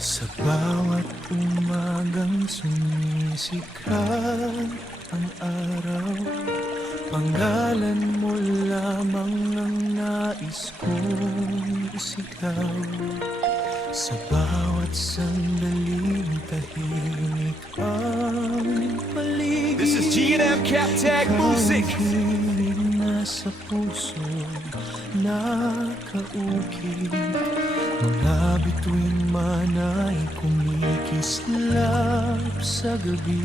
Sa bawat umagang sumisikat ang araw, pangalan mo lamang ang nais kong isigaw. Sa bawat sandaling tahimik ang paligid, This is G&M Captag Music. ikaw ang hilig na sa puso nakaukit. Mga bituin man ay kumikislap sa gabi,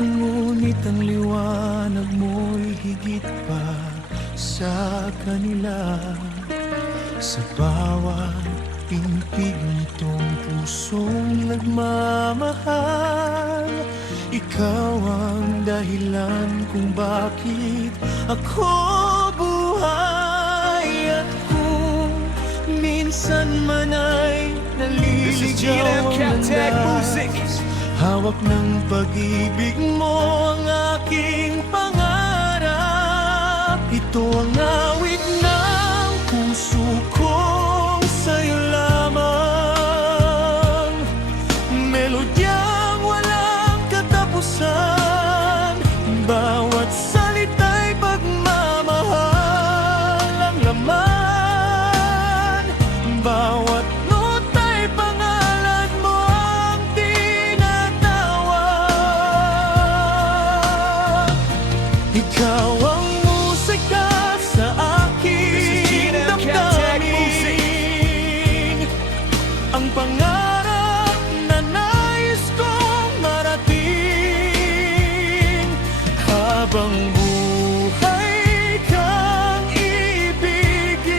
ngunit ang liwanag mo'y higit pa sa kanila. Sa bawat pintig nitong pusong nagmamahal, ikaw ang dahilan kung bakit ako buhay. At kung minsan man ay This is naliligaw G&M ang Captag landas, Music. hawak ng pag-ibig mo ang aking pangarap. Ito ang awit ng puso kong sa'yo lamang, melodyang walang katapusan. Bawat salita'y pagmamahal ang laman, bawat nota'y pangalan mo ang tinatawag. Ikaw ang musika sa aking This is G&M Captag Music. damdamin, ang pangarap na nais kong marating. Habang buhay kang ibigin,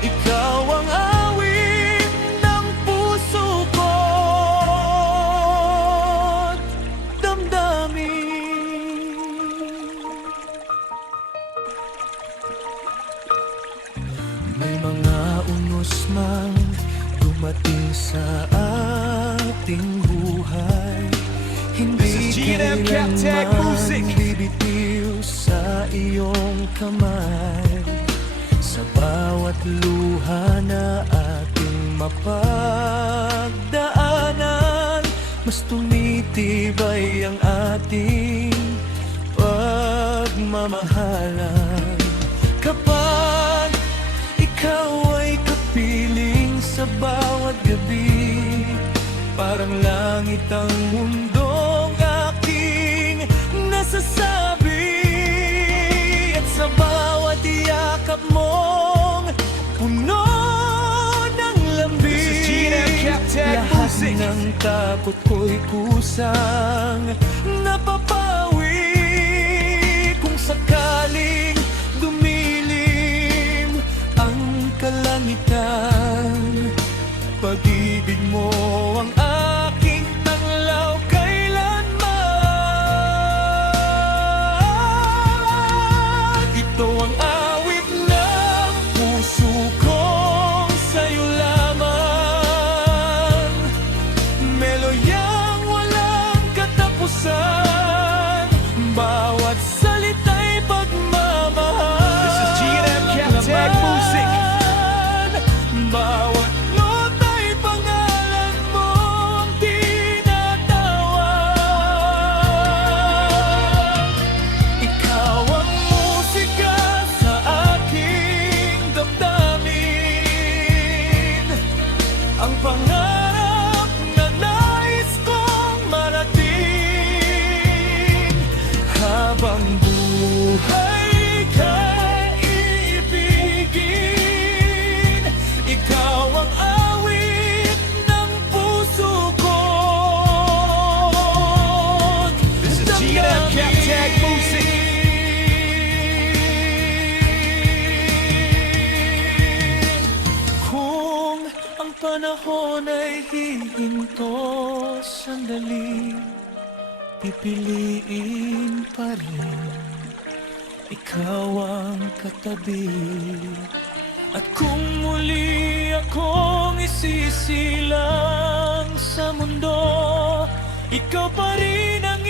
ikaw ang awit ng puso ko't damdamin. May mga unos mang dumating sa ating buhay, This is hindi G&M Captag Music. kailanman bibitiw sa iyong kamay. Sa bawat luha na ating mapagdaanan, mas tumitibay ang ating pagmamahalan. Kapag ikaw ay kapiling sa bawat gabi, parang langit ang mundong aking nasasabi. At sa bawat yakap mong puno ng lambing, This is G&M Captag lahat Music. ng takot ko'y kusang napapawi. Kung sakaling dumilim ang kalangitan, pag-ibig mo ang aking tanglaw kailanman. Ito ang awit ng puso kong sa'yo lamang, melodyang walang katapusan. Bawat salita'y pagmamahal. This is G&M Captag Music. Bawat nota'y pangalan mo ang tinatawag. Ikaw ang musika sa aking damdamin, ang pangarap na nais kong marating. Habang buhay ka'y iibigin, ikaw ang awit ng puso ko. This is G&M Captag Music. Kung ang panahon ay hihinto sandali, pipiliin pa rin ikaw ang katabi. At kung muli akong isisilang sa mundo, ikaw pa rin ang